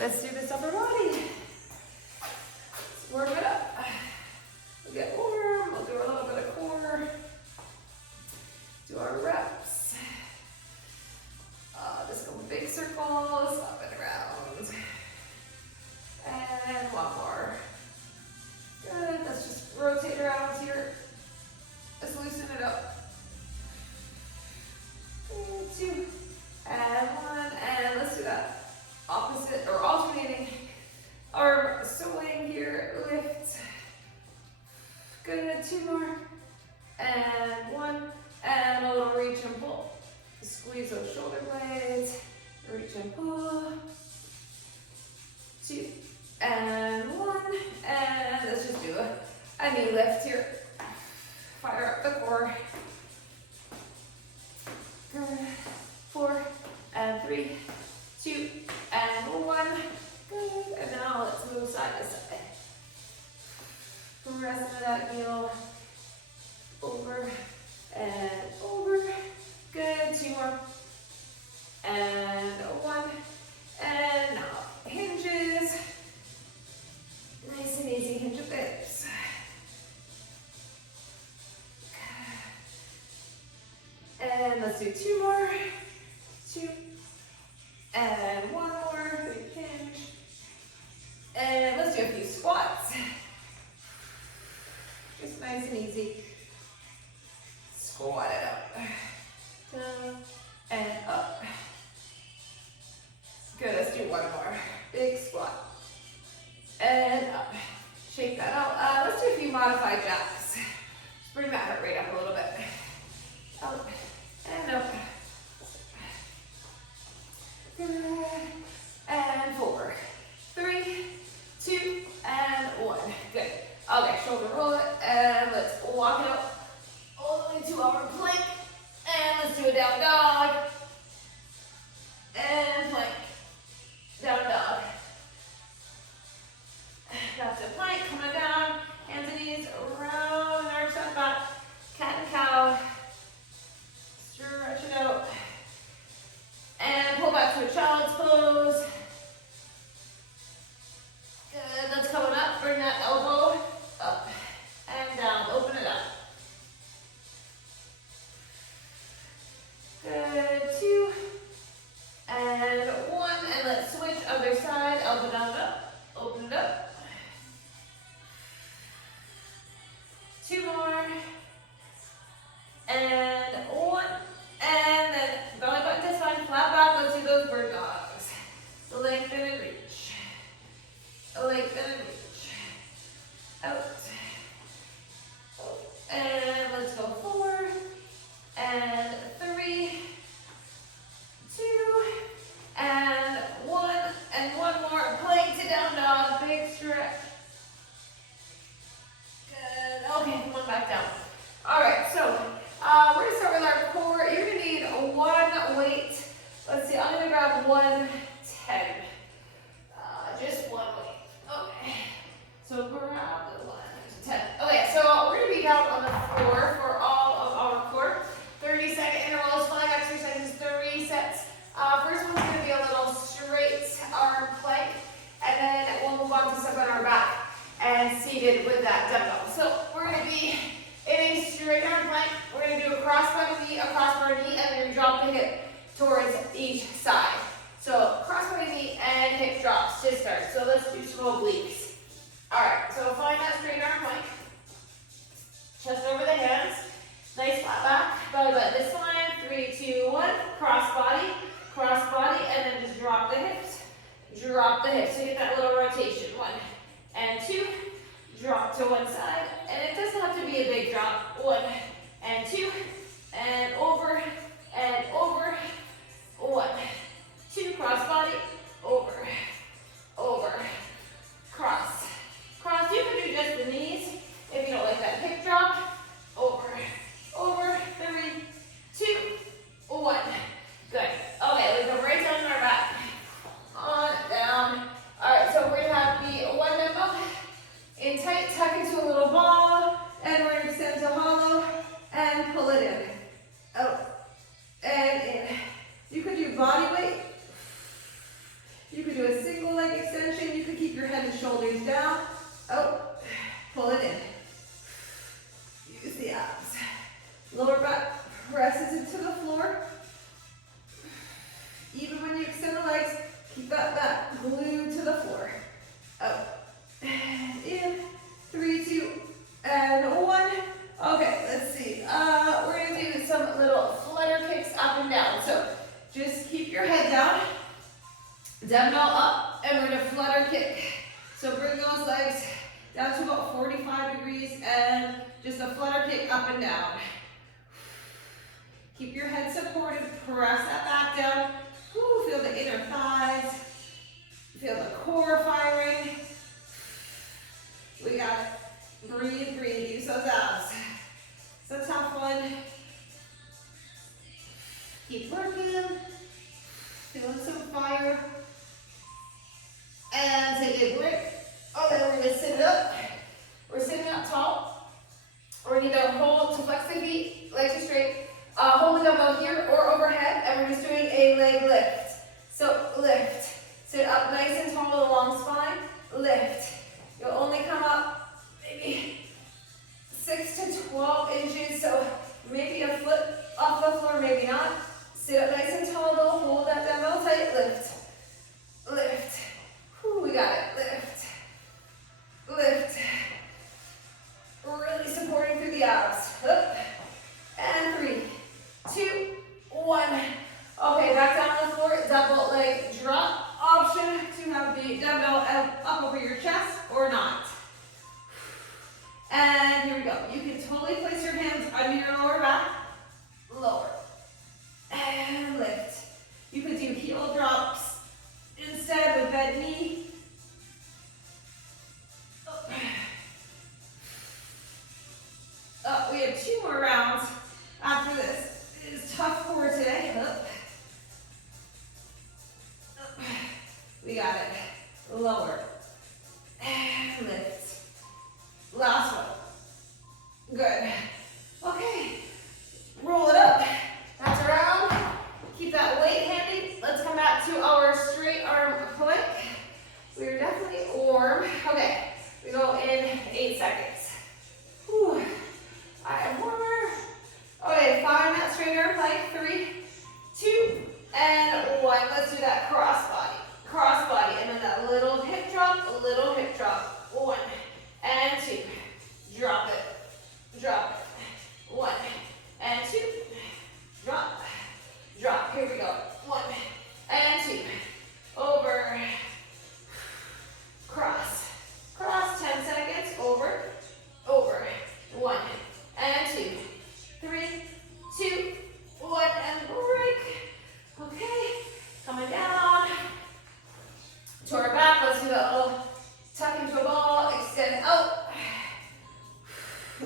let's do this upper body. Let's warm it up. We'll get warm, we'll do a little bit of core. Do our reps. Just go big circles, up and around. And one more. Good, let's just rotate around here. Let's loosen it up. 2, and 1, and let's do that opposite or alternating arm swing here, lift. Good, 2 more, and 1, and a little reach and pull. Squeeze those shoulder blades, reach and pull. 2, and 1, and let's just do a knee lift here. Fire up the core. Good. 4, and 3, 2, and 1. Good. And now let's move side to side. Rest of that heel. Over and over. Good. 2 more. And 1. And now hinges. Nice and easy hinge of hips. And let's do 2 more. 2. And 1 more. Big hinge. And let's do a few squats. Just nice and easy. Squat it up. Down and up. Good, let's do 1 more. Big squat. And up. Shake that out. Let's do a few modified jacks. Just bring that heart rate up a little bit. Up and up. Good. And 4, 3, 2, and 1. Good. Okay, shoulder roll it, and let's walk it up all the way to our plank. And let's do a down dog. And plank. Down dog. Back to plank, coming down. Hands and knees around, arch that back. Cat and cow. Stretch it out. And pull back to a child's pose. Good, that's coming up. Bring that elbow up and down. Open it up. Good, 2 and 1. And let's switch other side. Elbow down, up. Open it up. 2 more. And 1. And then belly button to spine, flat back. Let's do those bird dogs. Lengthen and reach. Lengthen and reach. Out. And let's go 4 and 3, 2 and 1. And 1 more. Plank to down dog. Big stretch. Good. Okay, come on back down. All right, so we're going to start with our core. You're going to need 1 weight. Let's see, I'm going to grab 110. Just 1 weight. Okay. So grab the 110. Okay, so we're going to be down on the floor for all of our core. 30-second intervals, 5 extra seconds, 3 sets. First one's going to be a little straight arm plank, and then we'll move on to something on our back and seated with that dumbbell. So we're going to be in a straight arm plank. We're going to do a cross-body knee, and then drop the hip towards each side. So cross-body knee and hip drops to start. So let's do some obliques. All right, so find that straight arm plank. Chest over the hands. Nice flat back. Belly button this line. 3, 2, 1. Cross-body, and then just drop the hips. Drop the hips. So get that little rotation. 1 and 2. Drop to one side, and it doesn't have to be a big drop. 1 and 2, and over, 1, 2, cross body, over, cross. You can do just the knees if you don't like that hip drop. Over, 3, 2, 1. Good. Okay, we come right down on our back. On, down. All right, so we're gonna have the 1 dumbbell in tight, tuck into a little ball, and we're going to extend to hollow and pull it in. Out and in. You could do body weight head and shoulders down. Oh, pull it in. Use the abs. Lower back presses into the floor. Even when you extend the legs, keep that back glued to the floor. Out. And in. 3, 2, and 1. Okay, let's see. We're going to do some little flutter kicks up and down. So just keep your head down. Dumbbell up, and we're going to flutter kick. So bring those legs down to about 45 degrees and just a flutter kick up and down. Keep your head supported, press that back down. Ooh, feel the inner thighs. Feel the core firing. We got it. Breathe, breathe. Use those abs. It's a tough one. Keep working. Feeling some fire. And take a break. Okay, we're going to sit it up. We're sitting up tall. We need to hold to flex the feet, legs are straight. Holding them out here or overhead, and we're just doing a leg lift. So lift. Sit up nice and tall with a long spine. Lift. You'll only come up maybe 6 to 12 inches, so maybe a foot off the floor, maybe not. Sit up nice and tall though. Hold that dumbbell tight. Lift. Lift. Whew, we got it. Lift. Lift. Really supporting through the abs. Up. And 3, 2, 1. Okay, back down on the floor. Double leg drop. Option to have the dumbbell up over your chest or not. And here we go. You can totally place your hands under your lower back. Lower. And lift. You could do heel drops instead with bent knee. Up. We have 2 more rounds after this. It is tough core today. Up. Up. We got it. Lower. And lift. Last one. Good. Okay. Roll it up. That's around. Keep that weight handy. Let's come back to our straight arm plank. We're definitely warm. Okay. We go in 8 seconds. Whew. I am warmer. Okay, find that straight arm plank. 3, 2, and 1. Let's do that cross body. Cross body, and then that little hip drop, 1, and 2, drop it, 1, and 2, drop, drop, here we go, 1, and 2, over, cross, cross, 10 seconds, over, 1, and 2, 3, 2, 1, and break, okay, coming down, to our back, let's do that little tuck into a ball, extend out.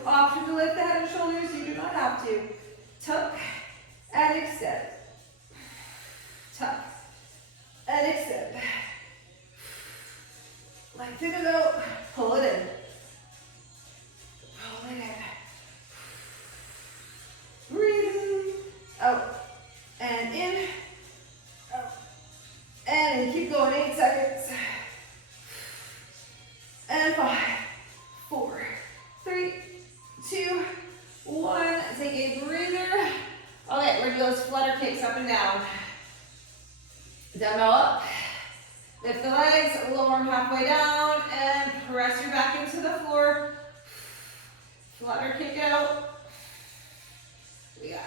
Option to lift the head and shoulders, you do not have to. Tuck and extend. Tuck and extend. Lengthen it out, pull it in. Pull it in. Breathe out and in. Out. And in. Keep going, 8 seconds. And 5, 4, 3, 2, 1. Take a breather. Okay, we're gonna do those flutter kicks up and down. Dumbbell up. Lift the legs, lower them halfway down, and press your back into the floor. Flutter kick out. We got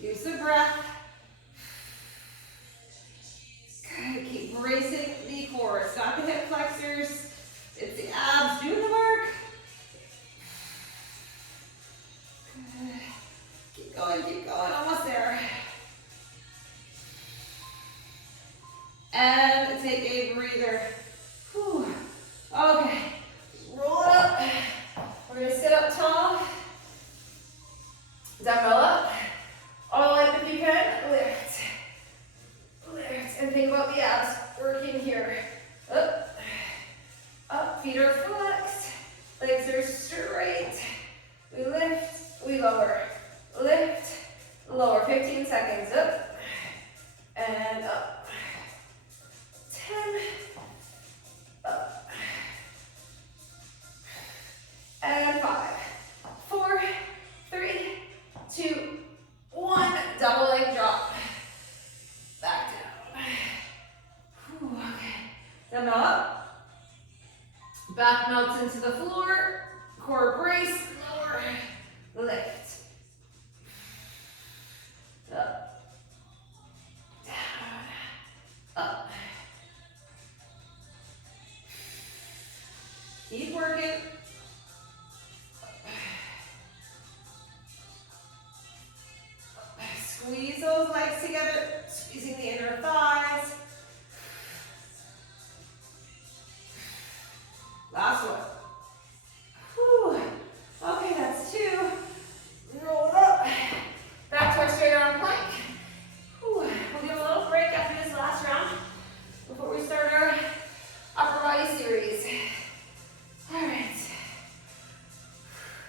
it. Use the breath. Good. Keep bracing the core. It's not the hip flexors. It's the abs doing the work. Good. Keep going. Almost there. And take a breather. Whew. Okay. Roll it up. We're going to sit up tall. Dumbbell up. All the way up if you can. Lift. Lift. And think about the abs working here. Up. Up. Feet are flexed. Legs are straight. We lift. We lower. Lift. Lower. 15 seconds. Up. And up. 10. dumbbell up. Back melts into the floor. Core brace, lower, lift. Up, down, up. Keep working. Squeeze those legs together, squeezing the inner thighs. Last one. Whew. Okay, that's 2. Roll it up. Back to our straight arm plank. Whew. We'll give a little break after this last round before we start our upper body series. All right.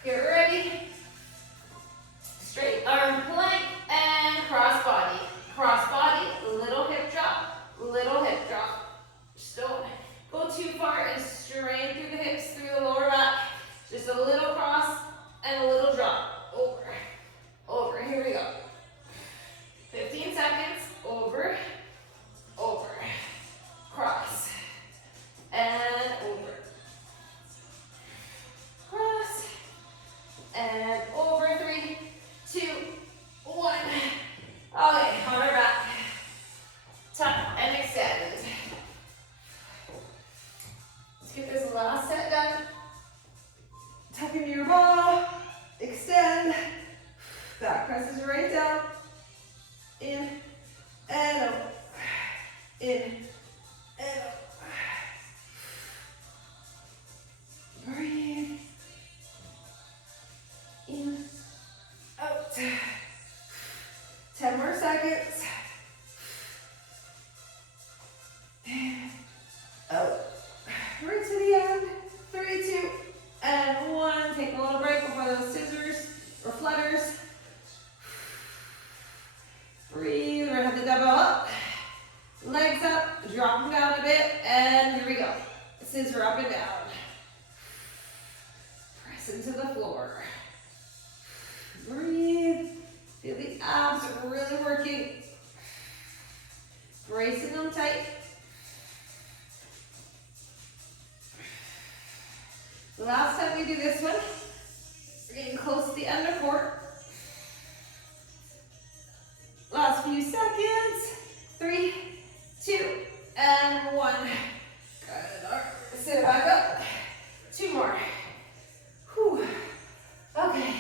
Get ready. Straight arm plank and cross body. Cross body, little hip drop, little hip drop. Just don't go too far and strain through the hips, through the lower back. Just a little cross and a little drop. Over, over. Here we go. 15 seconds. Over, over. Cross and over. Cross and over. 3, 2, 1. Okay, on our back. Tuck and extend. Let's get this last set done. Tuck into your ball. Extend. Back presses right down. In and out. In and out. Breathe. In, out. 10 more seconds. And out. Right to the end. 3, 2, and 1. Take a little break before those scissors or flutters. Breathe. We're gonna have the double up. Legs up. Drop them down a bit. And here we go. Scissor up and down. Press into the floor. Breathe. Feel the abs really working. Bracing them tight. Last time we do this one, we're getting close to the end of court. Last few seconds. 3, 2, and 1. Good. Sit it back up. 2 more. Whew. Okay.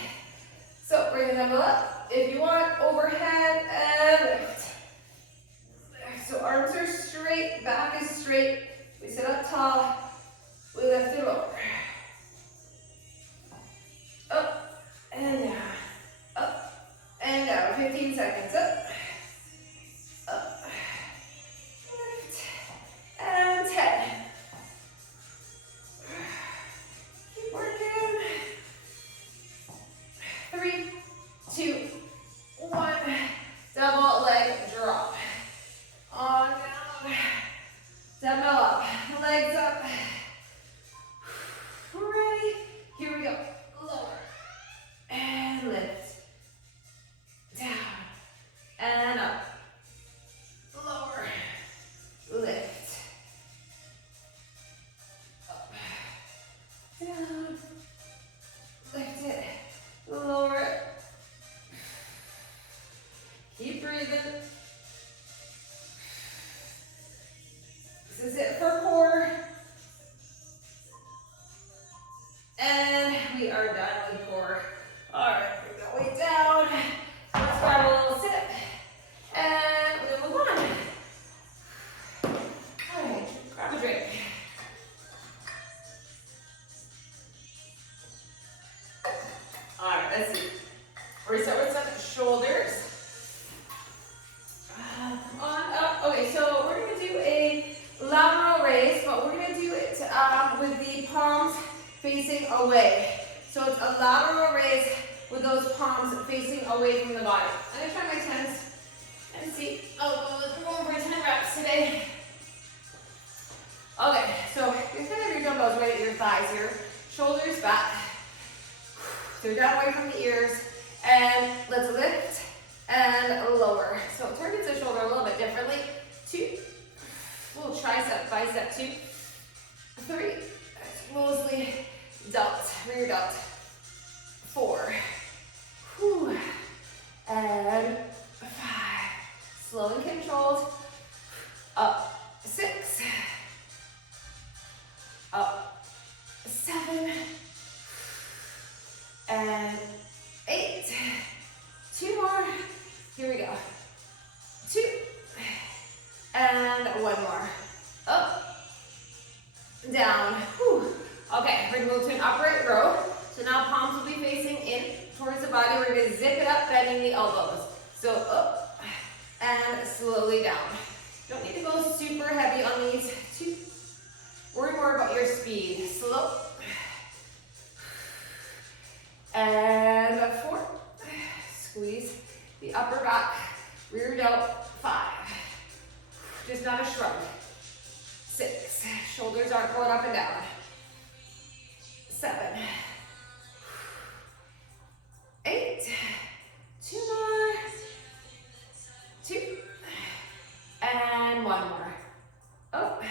So bring the dumbbell up. If you want, overhead and lift. So arms are straight, back is straight. We sit up tall. We lift it over. Up and down. Up and down. 15 seconds. Up. Up. Lift. And 10. Keep working. 3, 2, 1. Double leg drop. On down. Dumbbell up. Legs up. Ready? Here we go. Lower. And lift. Down. And up. Lower. Lift. Up. Down. Lift it. Lower it. Keep breathing. This is it for core. And we are done with core. All right, we're going down. Let's grab a little sip. And we'll move on. All right, grab a drink. All right, let's see. We're gonna start with some shoulders. On up. Okay, so we're gonna do a lateral raise, but we're gonna do it with the palms facing away. So it's a lateral raise with those palms facing away from the body. I'm gonna try my 10s and see. Oh, we're going for 10 reps today. Okay, so you're gonna have your dumbbells right at your thighs here. Shoulders back. So down away from the ears. And let's lift and lower. So turn the shoulder a little bit differently. 2. Little tricep bicep 2, 3, mostly delt, rear delt, 4, whew, and 5, slow and controlled, up, 6, up, 7, and 8, 2 more, here we go, 2, and 1 more, up, down, whew. Okay, we're gonna move to an upright row. So now palms will be facing in towards the body. We're gonna zip it up, bending the elbows. So up and slowly down. Don't need to go super heavy on these. 2, worry more about your speed. Slow. And 4, squeeze the upper back, rear delt, 5, just not a shrug. 6, shoulders aren't going up and down. 7, 8, 2 more, 2, and 1 more. Up,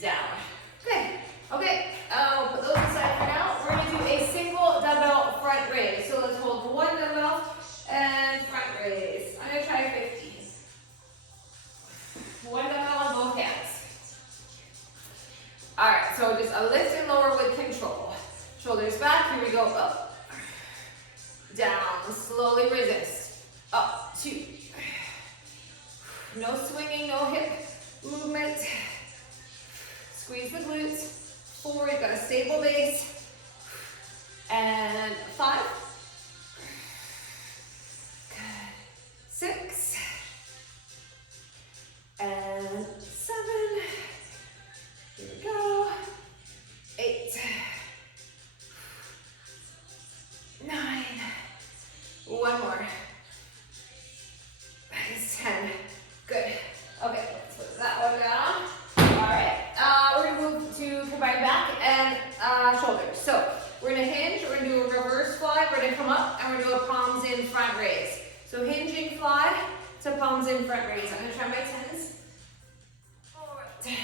down. Good. Okay, we'll put those aside for now. We're going to do a single dumbbell front raise. So let's hold 1 dumbbell and front raise. I'm going to try 15. 1 dumbbell on both hands. All right, so just a lift and lower with control. Shoulders back, here we go, up, down, slowly resist, up, 2, no swinging, no hip movement, squeeze the glutes, 4, you've got a stable base, and 5, good, 6, and 7, here we go, 8, 9, 1 more, 10, good. Okay, let's put that one down. All right, we're gonna move to combine back and shoulders. So we're gonna hinge, we're gonna do a reverse fly, we're gonna come up, and we're gonna do a palms in front raise. So hinging fly to palms in front raise. I'm gonna try my 10s. All right.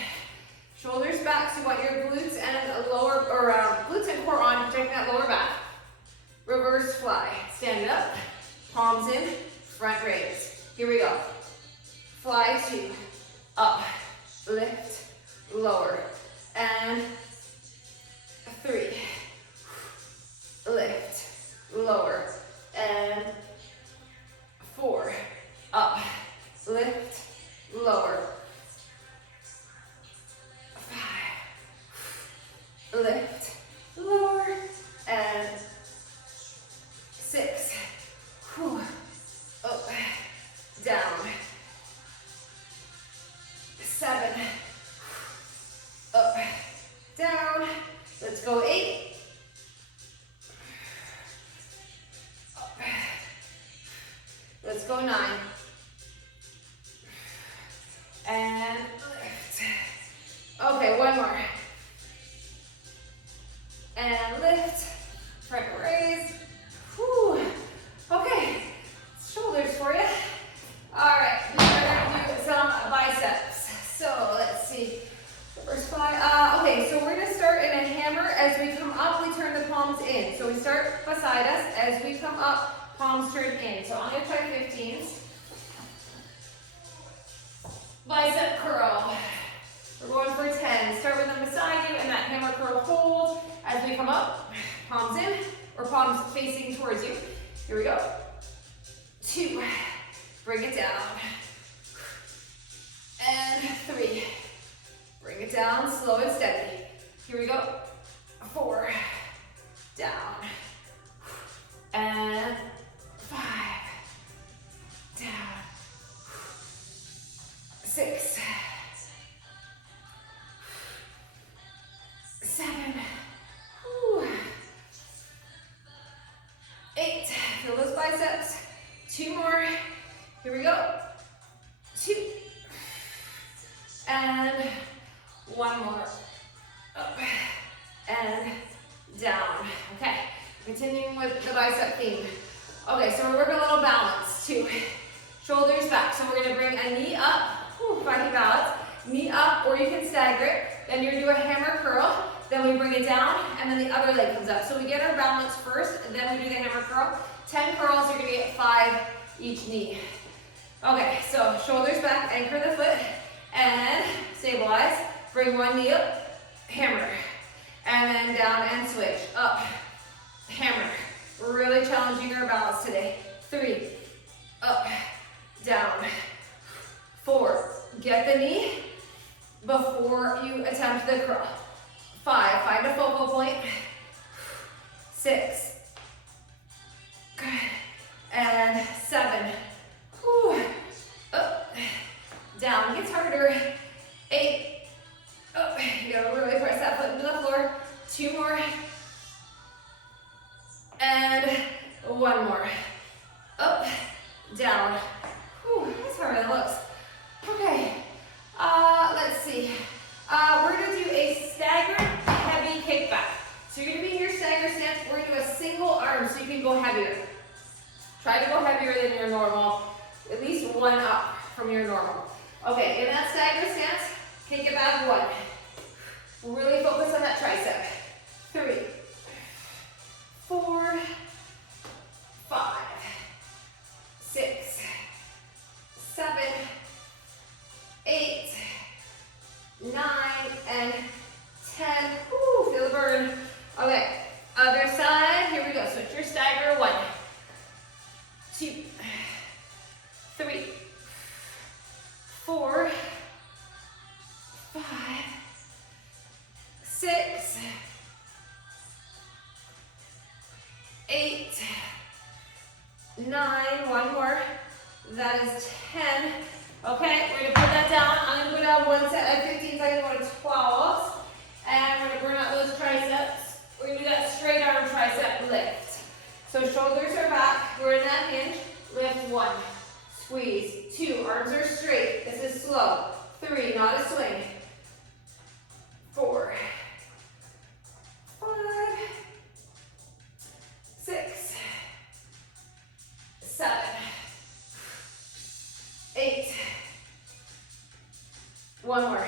Shoulders back, so you want your glutes and lower, or glutes and core on, protecting that lower back. Reverse fly, stand it up, palms in, front raise. Here we go. Fly 2, up, lift, lower, and 3, lift, lower, and 4, up, lift, lower, 5, lift, lower, and 6, whew, up, down, 7, up, down, let's go 8, up, let's go 9, and lift, okay, 1 more, and lift, front raise, whew, okay, shoulders for you. All right, we're gonna do some biceps. So let's see, the first fly, okay, so we're gonna start in a hammer. As we come up, we turn the palms in. So we start beside us, as we come up, palms turn in. So I'm gonna try 15s. Bicep curl. We're going for 10. Start with them beside you, and that hammer curl hold. As we come up, palms in, or palms facing towards you. Here we go. 2, bring it down. And 3, bring it down, slow and steady. Here we go. 4, down. And 5, down. 6, 7, whew. 8, feel those biceps. 2 more, here we go. 2, and 1 more, up, and down. Okay, continuing with the bicep theme. Okay, so we're working a little balance too. Shoulders back, so we're gonna bring a knee up, finding balance, knee up, or you can stand Then you're gonna do a hammer curl. Then we bring it down, and then the other leg comes up. So we get our balance first, and then we do the hammer curl. 10 curls, you're gonna get 5 each knee. Okay, so shoulders back, anchor the foot, and stabilize. Bring one knee up, hammer, and then down and switch, up, hammer. We're really challenging our balance today. 3, up, down. 4, get the knee before you attempt the curl. 5, find a focal point. 6, good, and 7, whew. Up, down, gets harder. 8, up, you gotta really press that foot into the floor. 2 more, and 1 more. Up, down. Whew, that's harder than it looks. Okay, let's see. We're gonna do a staggered heavy kickback. So you're gonna be in your stagger stance. We're gonna do a single arm so you can go heavier. Try to go heavier than your normal, at least 1 up from your normal. Okay, in that stagger stance, kick it back 1. Really focus on that tricep. 3, 4, 5, 6, 7, 8, 9, and 10. Woo, feel the burn. Okay, other side, here we go. Switch your stagger. 1, 2, 3, 4, 5, 6, 8, 9, 1 more. That is 10. Okay, we're gonna put that down. I'm gonna go down 1 set at 15 seconds, go to 12. And we're gonna burn out those triceps. We're gonna do that straight arm tricep lift. So shoulders are back, we're in that hinge. Lift 1, squeeze. 2, arms are straight. This is slow. 3, not a swing. 4, 5, 6, 7, 8, 1 more.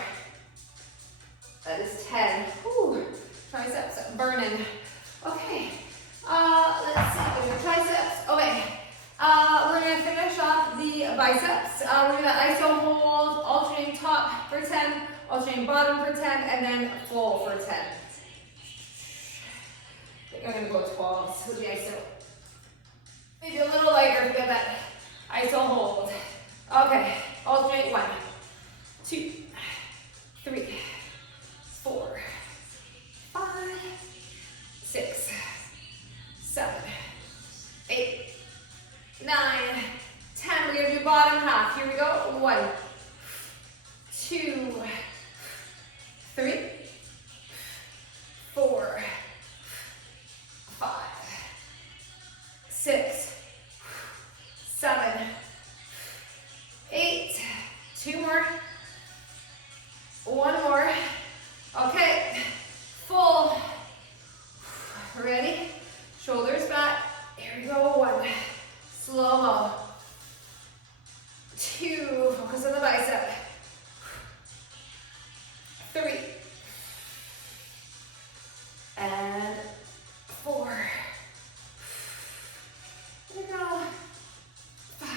That is 10. Whew. Triceps burning. Okay. Let's see. Your triceps. Okay. We're gonna finish off the biceps. We're gonna iso hold, alternating top for 10, alternating bottom for 10, and then full for 10. I think I'm gonna go 12 with the iso. Maybe a little lighter to get that iso hold. Okay. Alternate 1, 2, 3, 4, 5, 6, 7, 8, 9, 10. We're going to do bottom half. Here we go. 1, 2, 3, 4, 5, 6, 7, 8. 2 more. 1 more. Okay, full. Ready? Shoulders back. Here we go. 1. Slow-mo. 2. Focus on the bicep. 3. And 4. Here we go. 5.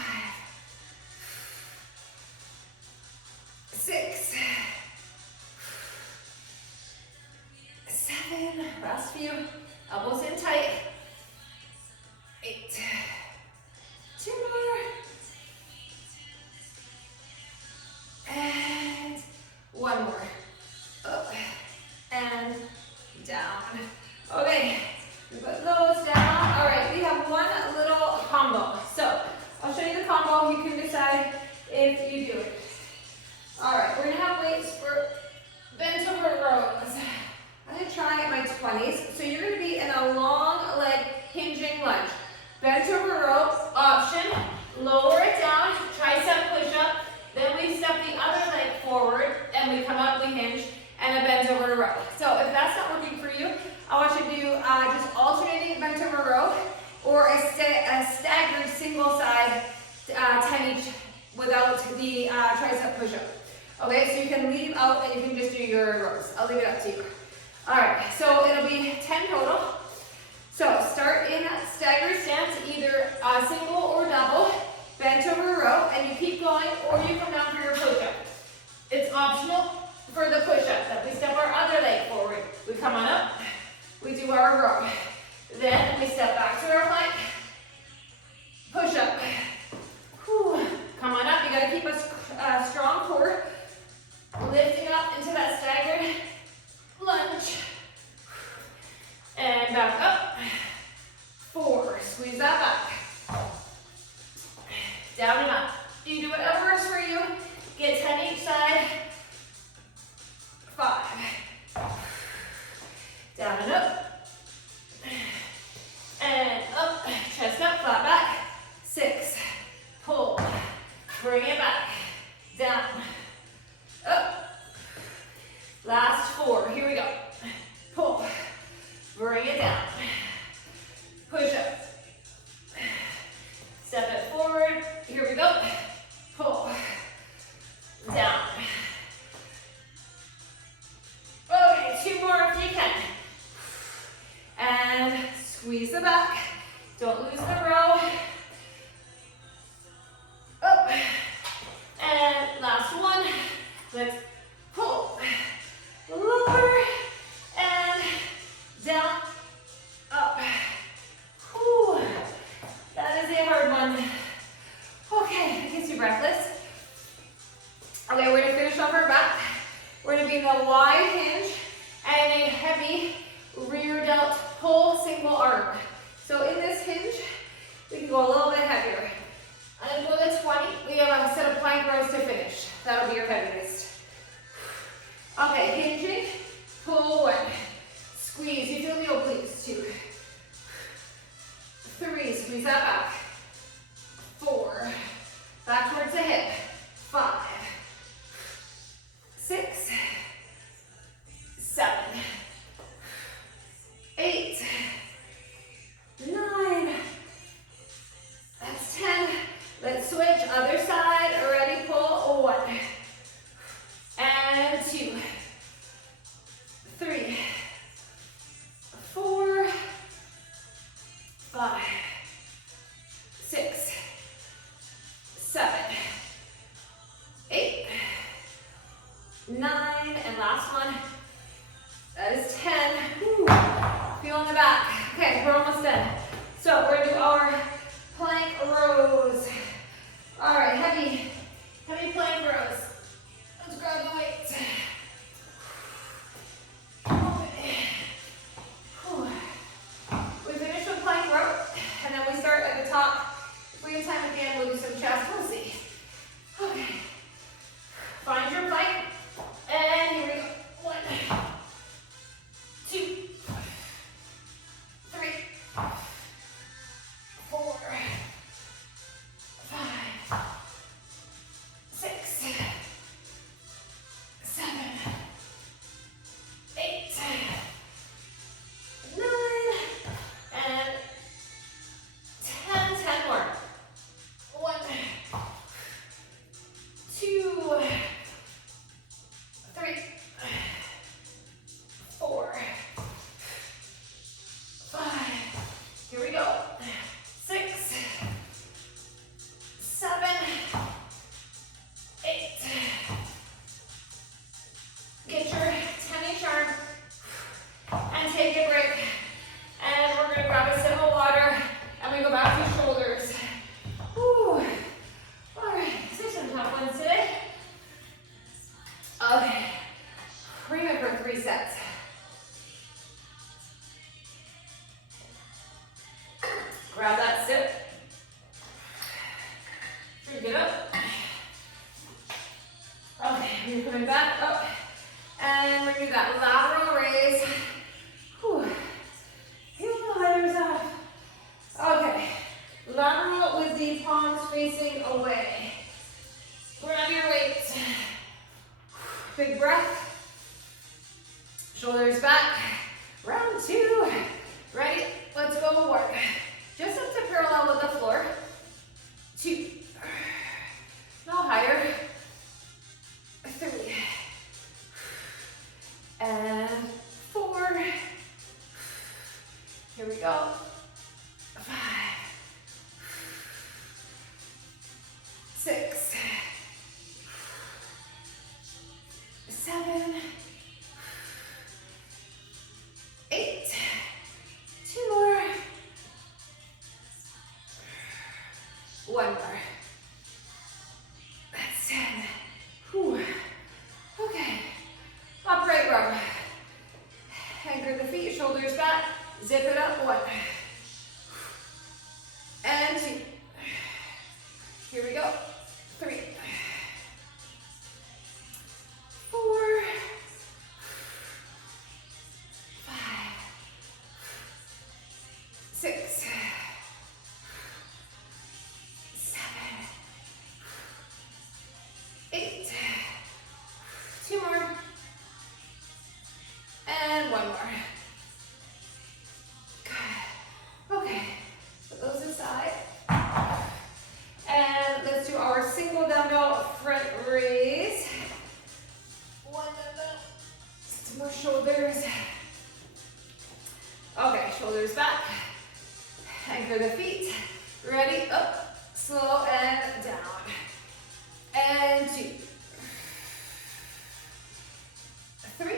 6. 7. Last few. Elbows in tight. 8. 2 more. And 1 more. Up and down. Okay, we put those down. All right, we have one little combo. So I'll show you the combo. You can decide if you do it. All right, we're gonna have weights for bent over rows. I'm gonna try at my 20s. So you're gonna be in a long leg hinging lunge. Bent over row option. Lower it down, tricep push up. Then we step the other leg forward and we come up, we hinge, and a bent over row. So if that's not working for you, I want you to do just alternating bent over row or a staggered single side 10 each without the tricep push up. Okay, so you can leave out and you can just do your rows. I'll leave it up to you. All right, so it'll be 10 total. So start in staggered stance, either single or double, bent over row, and you keep going, or you come down for your push-up. It's optional for the push-up that we step our other leg forward. We come on up, we do our row. Then we step back to our plank, push up. Whew. Come on up, you gotta keep a strong core. Lifting up into that staggered lunge. And back up. 4, squeeze that back. Down and up. You do whatever works for you. Get 10 each side. 5. Down and up. And up. Chest up, flat back. 6. Pull. Bring it back. Down. Up. Last 4. Here we go. Pull. Bring it down. Push up. Step it forward. Here we go. Pull. Down. Okay, 2 more if you can. And squeeze the back. Don't lose the row. Up. And last one. Let's pull. Lower. And down. Up. Whew. That is a hard one. Okay, that gets you breathless. Okay, we're gonna finish off our back. We're gonna be in the wide hinge and a heavy rear delt pull single arm. So in this hinge, we can go a little bit heavier. I'm gonna go to 20. We have a set of plank rows to finish. That'll be your heaviest. Okay, hinging, pull 1. Squeeze, you feel the obliques, 2. 3, squeeze that back. 4, back towards the hip. 5, 6, 7, 8, 9, that's 10. Let's switch, other side, ready, pull, 1, and 2, 3, 4, 5, 6, 7, 8, 9, and last one. That is 10. Whew. Feel in the back. Okay, we're almost done. So we're gonna do our plank rows. All right, heavy plank rows. Let's grab the weights. We finish with plank row, and then we start at the top. If we have time at the end, we'll do some chest. We'll see. Okay. Find your plank, and here we go. 1, 2, 3, 4, 5, 6, 7, 8, 9, and 10. 10 more. 1, 2, 3, 4, 5. Here we go. 6, 7, 8. Get your 10 each arm and take a break. And we're gonna grab a sip of water and we go back to shoulders. Whew. All right, so some tough ones today. Okay, bring it for 3 sets. Grab that sip. Drink it up. Okay, you're coming back up. And we're gonna do that lateral raise. Whew. Peel the leathers off. Okay, lateral with the palms facing away. Grab your weights. Big breath. Shoulders back. Round 2. Ready? Let's go work. Just up to parallel with the floor. 2. No higher. 3. 7, 8, 2 more, 1 more. That's 10. Whew. Okay, upright row. Anchor the feet, shoulders back, zip it up, 1. And 2. Here we go. 3. 4. 5. 6. 7. 8. 2 more. And 1 more. Good. Okay. Put those aside. And let's do our single dumbbell front raise. 1 dumbbell. Some more shoulders. Okay, shoulders back. Anchor the feet. Ready? Up, slow, and down. And 2. 3.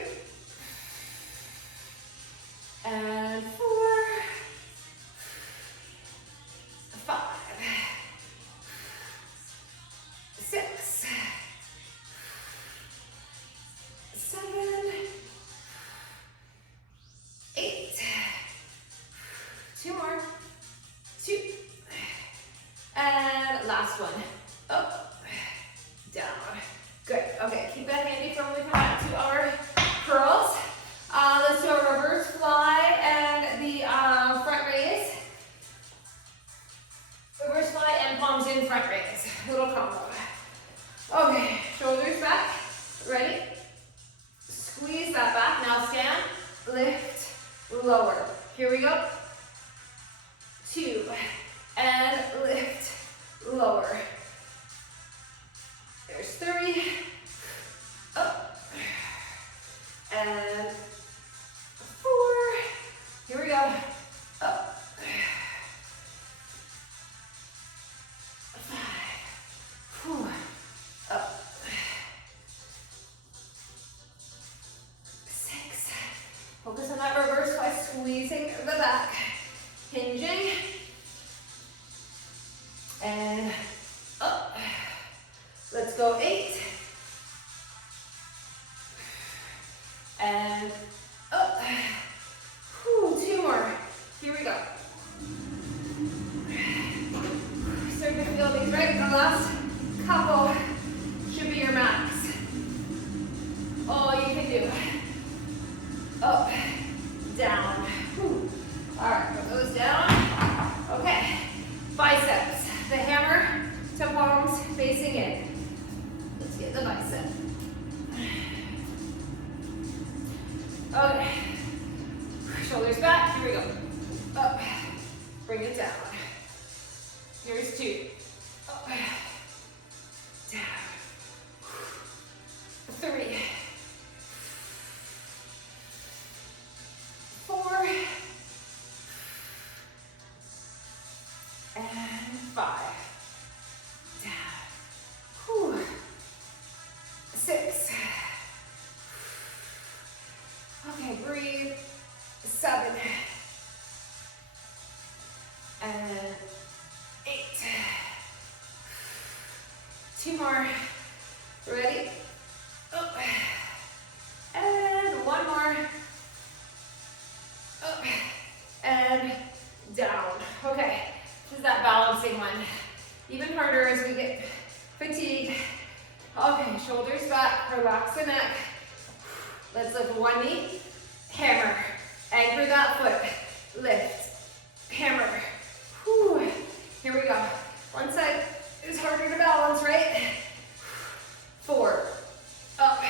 And 4. 5. 6. 7. 8. 2 more. 2. And last one. Up, down. Good. Okay, keep that handy from when we come back to our curls. Let's do a reverse fly and the front raise. Reverse fly and palms in, front raise. Little combo. Okay, shoulders back. Ready? Squeeze that back. Now stand, lift, lower. Here we go. 2, and lift, lower. There's 3, up, and 4, here we go, up, 5, whew, up, 6, focus on that reverse by squeezing the back, hinging, and up. Let's go 8. And up. Whew, 2 more. Here we go. Starting to feel these, right? The last couple should be your max. All you can do. Up, down. Whew. All right, put those down. Okay, biceps. The hammer to palms facing in. Let's get the bicep. Okay. Shoulders back. Here we go. Up. Bring it down. Here's 2. Up. Down. 3. 4. And 5. Down. Whew. 6. Okay, breathe. 7. And 8. 2 more. Ready? Up. And 1 more. Up. And down. Okay. This is that balancing one. Even harder as we get fatigued. Okay, shoulders back, relax the neck. Let's lift one knee, hammer. Anchor that foot, lift, hammer. Whew. Here we go. One side is harder to balance, right? 4, up,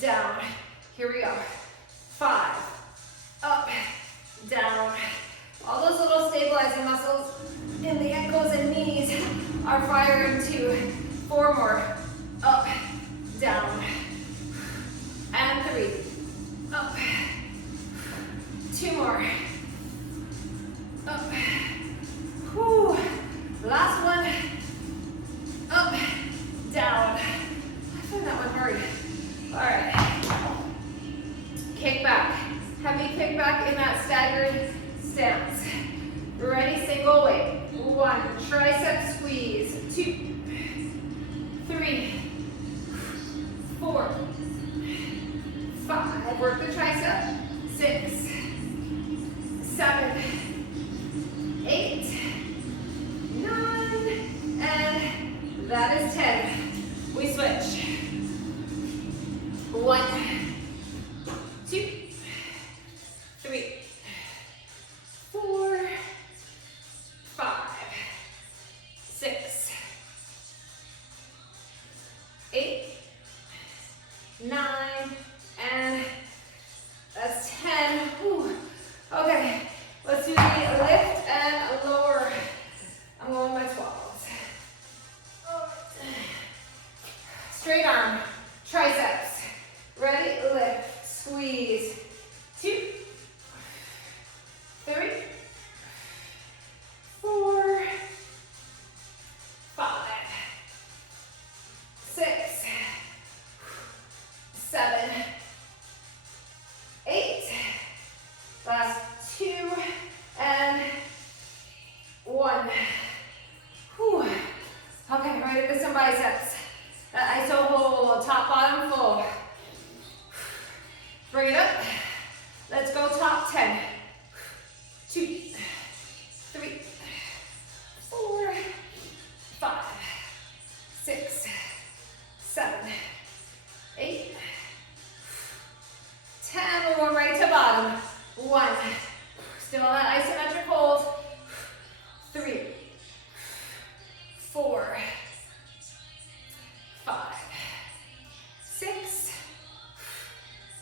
down. Here we go. 5, up, down. All those little stabilizing muscles in the ankles and knees are firing too. 4 more. Up, down. And 3. Up. 2 more. Up. Whew. Last one. Up, down. I found that one hard. All right. 5, work the tricep, 6, 7, 8, 9, and that is 10. We switch. 1, 2, 3, 4, 5, 6, 8, 9, and that's 10. Whew. Okay, let's do the lift and lower. I'm going with my 12s. Straight arm, triceps. Ready, lift, squeeze. 2, 3, 4, 5, 6, 7, 8, last 2, and 1. Whew. Okay, right into some biceps. That iso hold, top, bottom, full. Bring it up. Let's go top 10. 2, 3, 4, 5, 6, 7, 8, 10. We're going right to bottom. 1. Still on that isometric hold. 3, 4, 5, 6,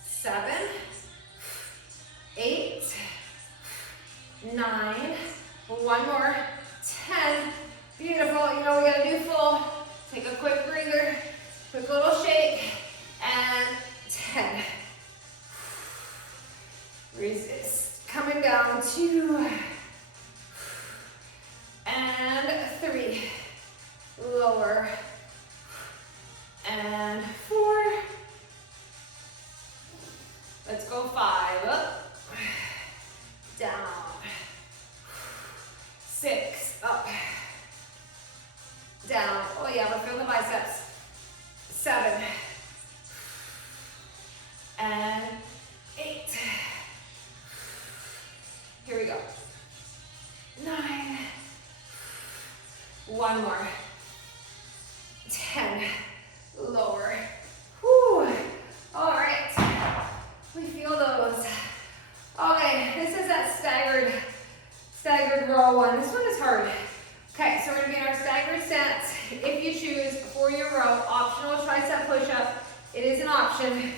7, 8, 9, 1 more, 10. Beautiful. You know we gotta do full. Take a quick breather, quick little shake, and 10. Resist. Coming down, 2, and 3. Lower, and 4. Let's go 5. Up, down. 6. Up, down. Oh yeah, we're feeling the biceps. 7. And 8. Here we go. 9. 1 more. 10. Lower. Whew. All right. We feel those. Okay, this is that staggered row one. This one is hard. Okay, so we're gonna be in our staggered stance. If you choose for your row, optional tricep push-up. It is an option.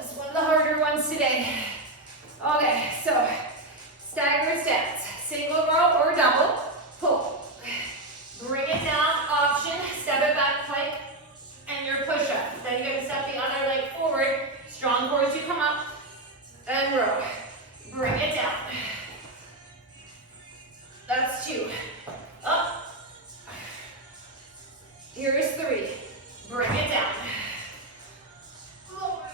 It's one of the harder ones today. Okay, so staggered stance. Single row or double. Pull. Bring it down, option. Step it back, plank, and your push-up. Then you're gonna step the other leg forward. Strong core as you come up, and row. Bring it down. That's 2. Up. Here is 3. Bring it down. Lower.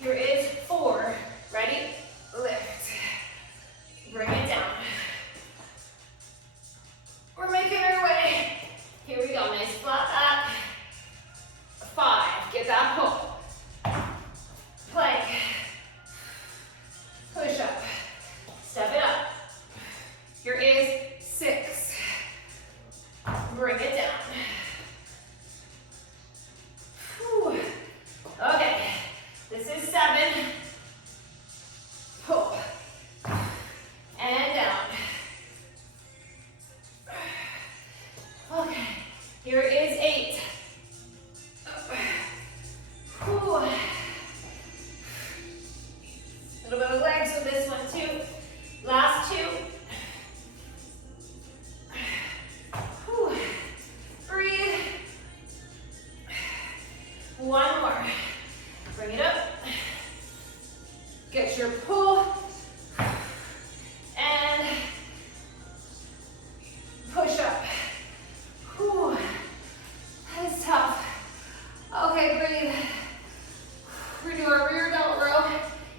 Here is 4. Ready? Lift. Bring it down. We're making our way. Here we go. Nice flat back. 5. Get that pull. Plank. Push up. Step it up. Here is 6. Bring it down. Whew. Okay. This is 7. Pull. And down. Okay. Here is 8. Whew. A little bit of legs with this one too. Last 2. Whew. Breathe. 1 more. Bring it up. Get your pull. And push up. Whew. That is tough. Okay, breathe. We're gonna do our rear delt row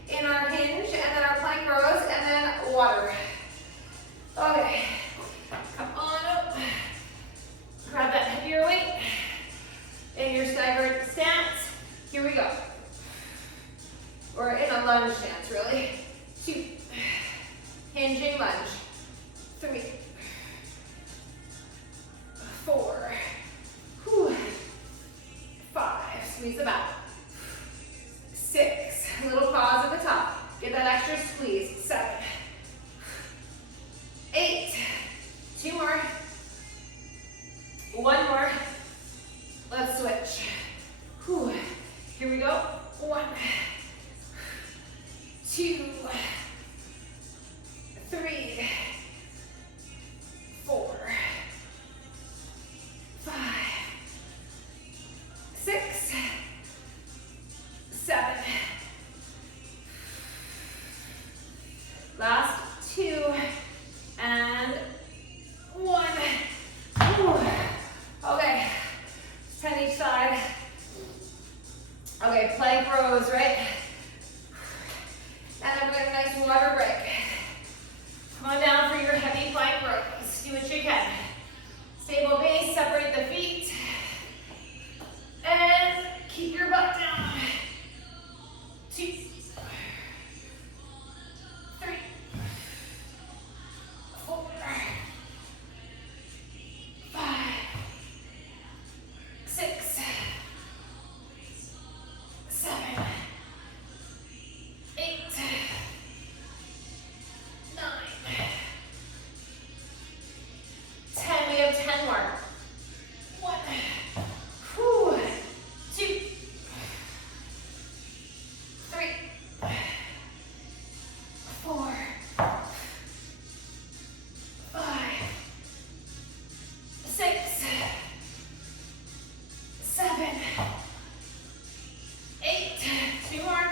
in our hinge, and then our plank rows, and then water. Okay, come on up. Grab that heavier weight in your staggered stance. Get that extra squeeze. 7, 8, 2 more, 1 more. Let's switch. Whew. Here we go. 1, 2, 3, 4, 5, 6, 7. Last 2 and 1. Whew. Okay, 10 each side. Okay, plank rows, right? And then we're gonna have a nice water break. Come on down for your heavy plank rows. Do what you can. Stable base, separate the feet. And keep your butt down. 2, 3, 4, 5, 6, 7, 8, 9, 10. We have 10 more. 1, 2, 3, 4, 5, 6, 7, 8. 2 more.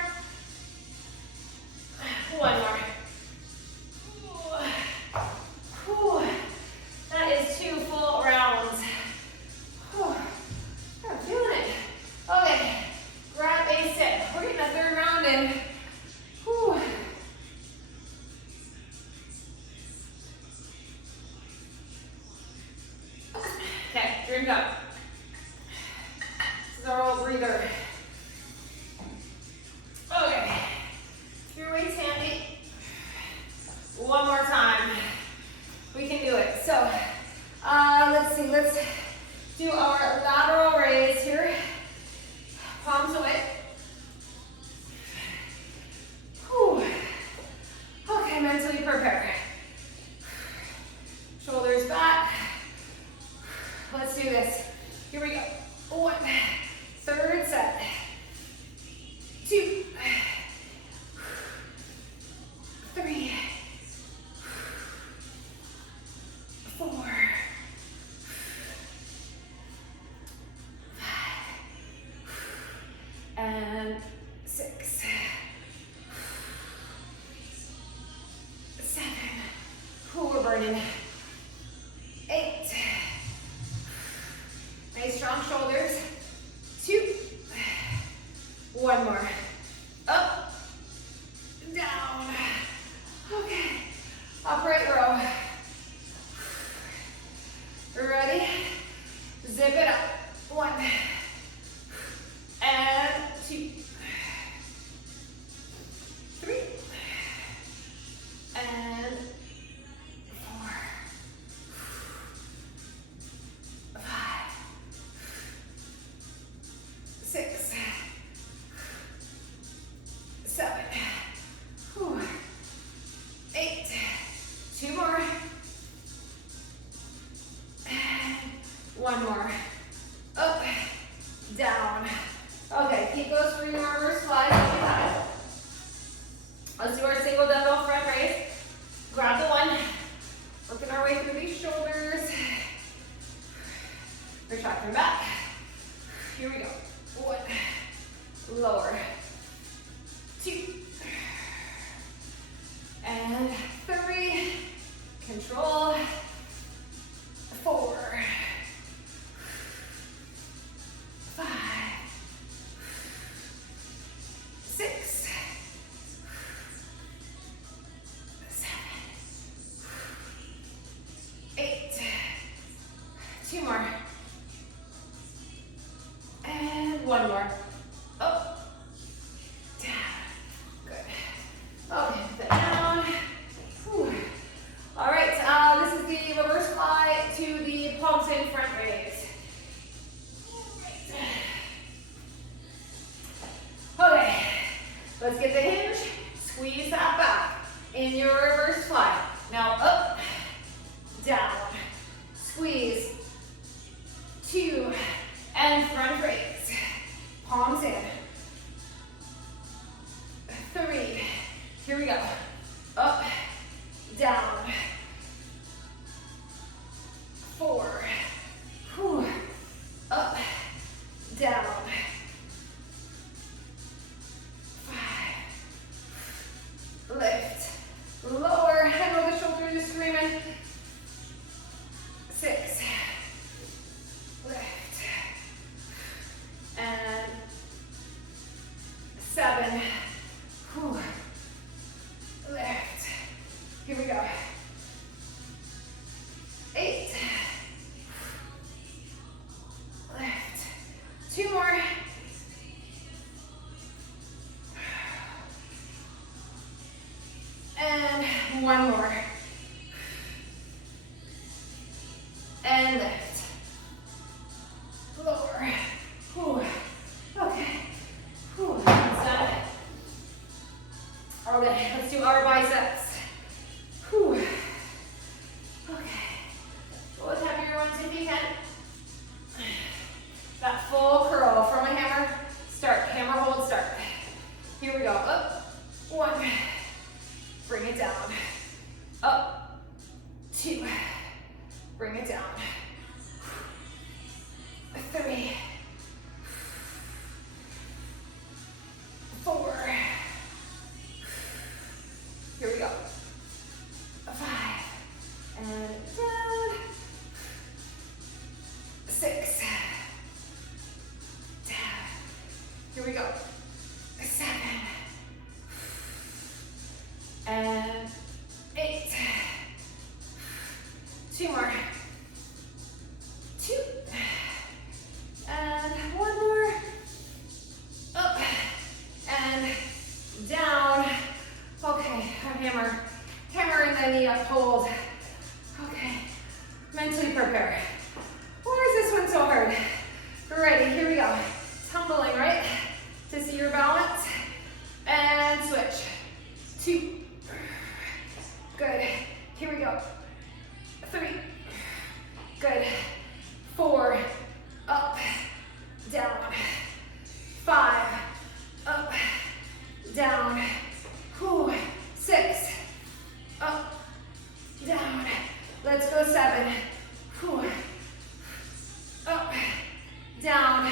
1 more. Whew. That is 2 full rounds. Whew. I'm feeling it. Okay, grab a sit. We're getting a 3rd round in. Whew. Okay, drink up. This is our old breather. Okay, your weights handy. 1 more time. We can do it. So, let's see. Let's do our lateral raise here. Palms away. Whew. Okay, mentally prepare. Shoulders back. Let's do this. Here we go. 1, 3rd set. 2, 3, 4, 5, and 6, 7. We're burning. 8. Nice strong shoulders. 2. 1 more. Up, down. Okay. Upright row. Ready? Zip it up. 1 and 2, 3 and 4, 5, 6, 7, 8. 2 more. And 1 more. Up, down. Okay, keep those for your reverse flies every time. Let's do our single dumbbell front raise. Grab the one. Working our way through these shoulders. Retract them back. Here we go. 1. Lower. 2. And 3. Control. 4. 5. 6. 7. 8. 2 more. And 1 more. Up. Down. Good. Okay, put that down. Whew. All right, this is the reverse fly to the palms in front raise. Okay, let's get the hinge. Squeeze in your reverse fly. Now up, down, squeeze, 2, and front raise. Palms in. 3, here we go. Up, down. 4, whew. Up, down. 5, lift, lower, head over the shoulders, just screaming. 6, lift, and 7, whew. Lift, here we go. 8, lift, 2 more. And 1 more. And lift. Lower. Whew. Okay. Whew. That's done. Okay, let's do our biceps. Whew. Okay. Both have your ones if you can. That full curl from a hammer. Start. Hammer, hold, start. Here we go. Up. 1. Bring it down. Up. 2. Bring it down. 3. 4. Here we go. 5. And down. 6. Down. Here we go. 7. And 8. 2 more. 2. And 1 more. Up and down. Okay, hammer. Hammer in the knee up, hold. Okay, mentally prepare. Why is this one so hard? Ready, here we go. Tumbling, right? To see your balance. And switch. 2. Good. Here we go. 3. Good. 4. Up. Down. 5. Up. Down. 6. Up. Down. Let's go 7. Up. Down.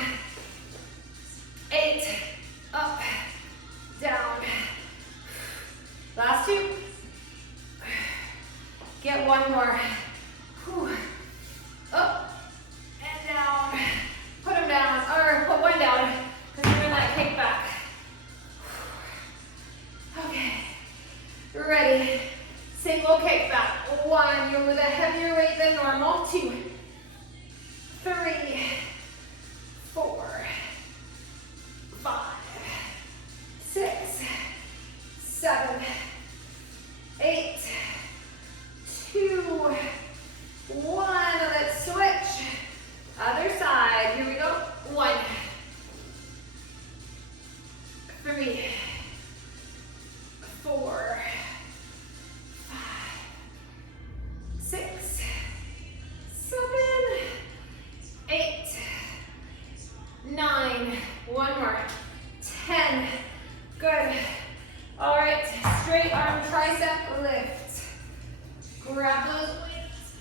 8. Up. Down. Last 2. Get 1 more. Up and down. Put them down, or put 1 down, because you're in that kick back. Okay. Ready. Single kick back. 1. You're with a heavier weight than normal. 2. 3. 4. 5. 6. 7. 8. 2. 1. Let's switch. Other side. Here we go. 1. 3. 4. 5. 6. 7. 8. 9. 1 more. 10. Good. All right. Straight arm tricep lift. Grab those weights.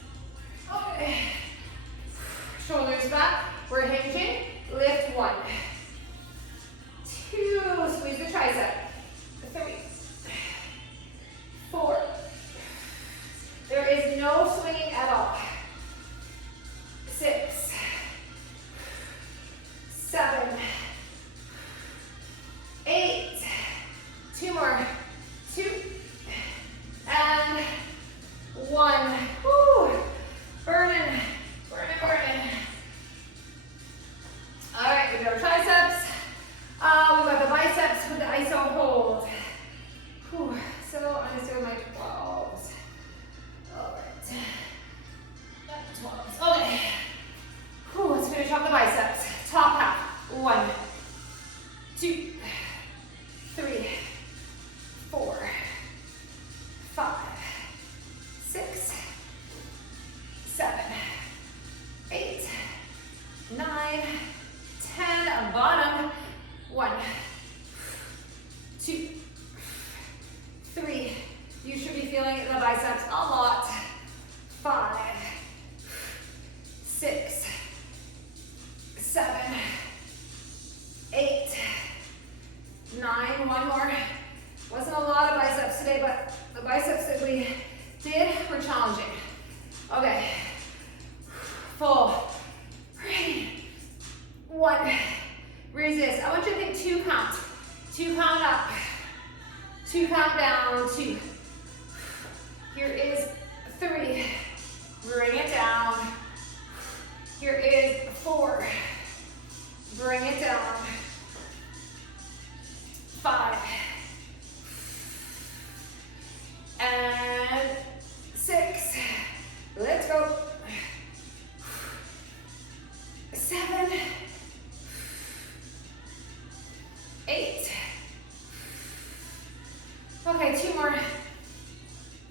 Okay. Shoulders back. We're hinging. Lift 1. 2. Squeeze the tricep. 3. 4. There is no swinging at all. 6. 7. 8. 2 more. 2. And 1. Woo. Burning. Burning, burning. All right, we got our triceps. We've got the biceps with the iso hold. Whew. So I'm gonna do my 12s. All right. 12s. Okay. Whew, let's finish off the biceps. Top half. 1, 2, 3, 4, 9, one more. Wasn't a lot of biceps today, but the biceps that we did were challenging. Okay, full, 1, resist. I want you to think 2 count. 2 count up, 2 count down, 2. Here is 3, bring it down. Here is 4, bring it down. 5, and 6, let's go. 7, 8. Okay, 2 more.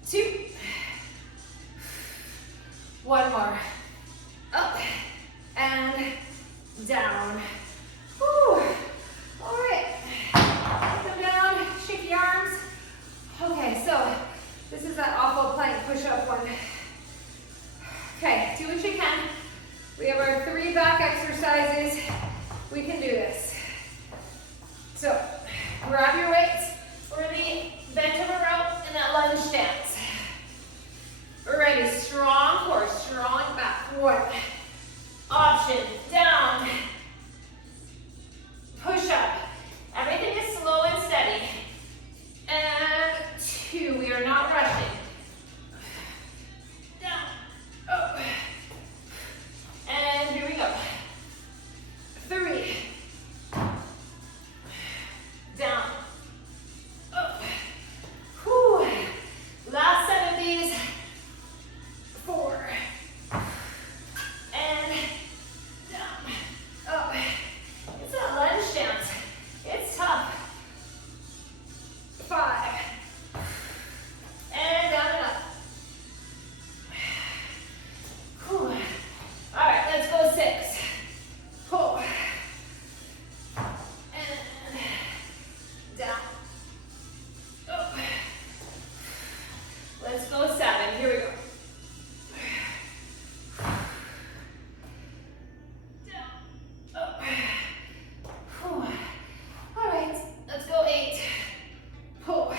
2. 1 more. Up and down. Whew. All right. Put them down, shake the arms. Okay, so this is that awful plank push-up one. Okay, do what you can. We have our 3 back exercises. We can do this. So, grab your weights. We're gonna be bent over rope in that lunge stance. We're ready, strong core, strong back. 1, option, down, push up. Everything is slow and steady. And 2, we are not rushing. Down, up. And here we go. 3, down, up. Whew. Last set of these. 4, and down, up. It's that lunge stance. It's tough. 5, and down and up. Whew. All right, let's go 6. Pull. And down. Up. Let's go 7. Here we go. Down. Up. Whew. All right, let's go 8. Pull.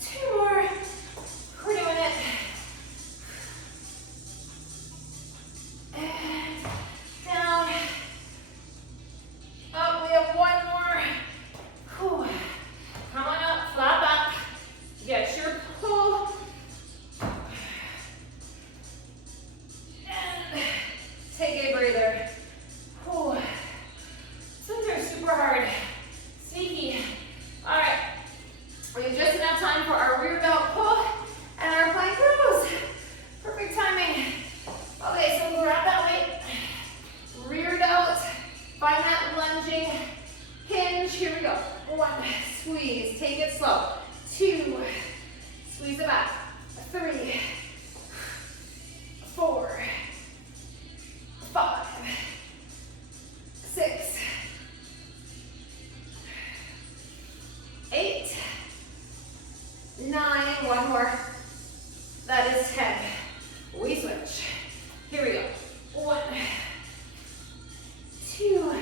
2 more. We're doing it. And down. Up, we have 1 more. Whew. Come on up, flat back. Get your pull. And take a breather. Whew. These are super hard. Sneaky. All right. We have just enough time for our rear delt pull and our plank rows. Perfect timing. Okay, so grab that weight. Rear delt. Find that lunging hinge. Here we go. 1, squeeze. Take it slow. 2, squeeze it back. 3, 4, 5, 6, 8, 9, 1 more. That is 10. We switch. Here we go. 1, 2,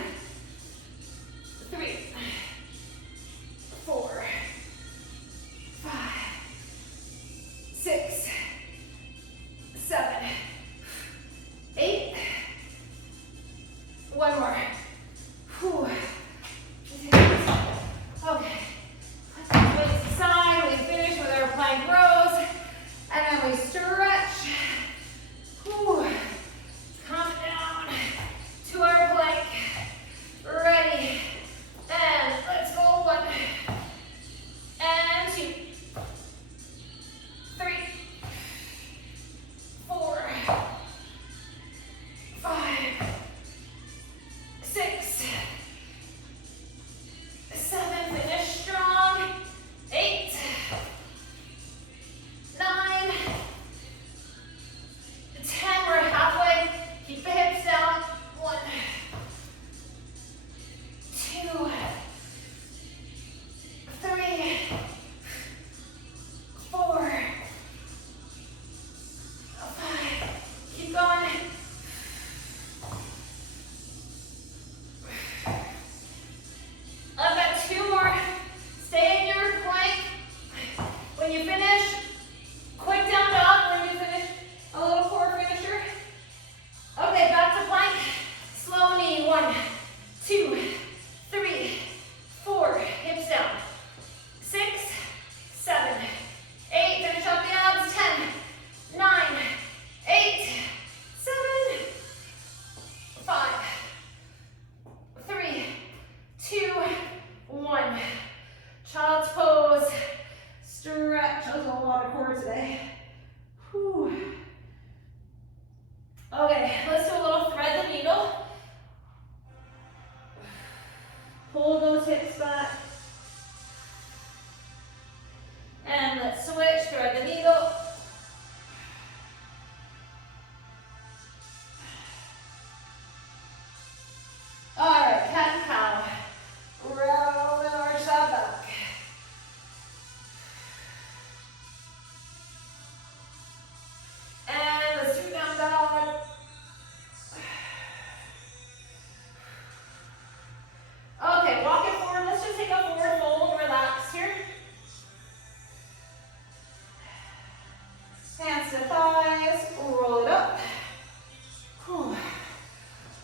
3, 4, 5, 6, 7, 8. 1 more. Whew. Okay. Put these weights aside. We finish with our plank rows. And then we stretch.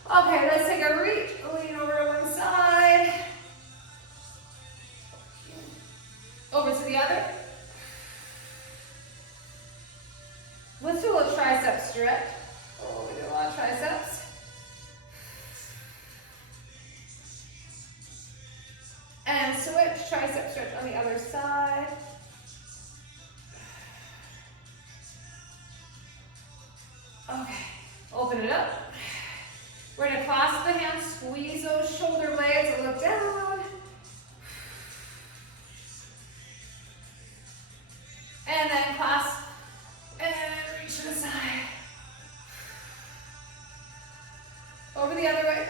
Okay, let's take a reach. Lean over to one side. Over to the other. Let's do a little tricep stretch. Oh, we do a lot of triceps. And switch, tricep stretch on the other side. Okay, open it up. We're gonna clasp the hands, squeeze those shoulder blades, look down. And then clasp and reach to the side. Over the other way.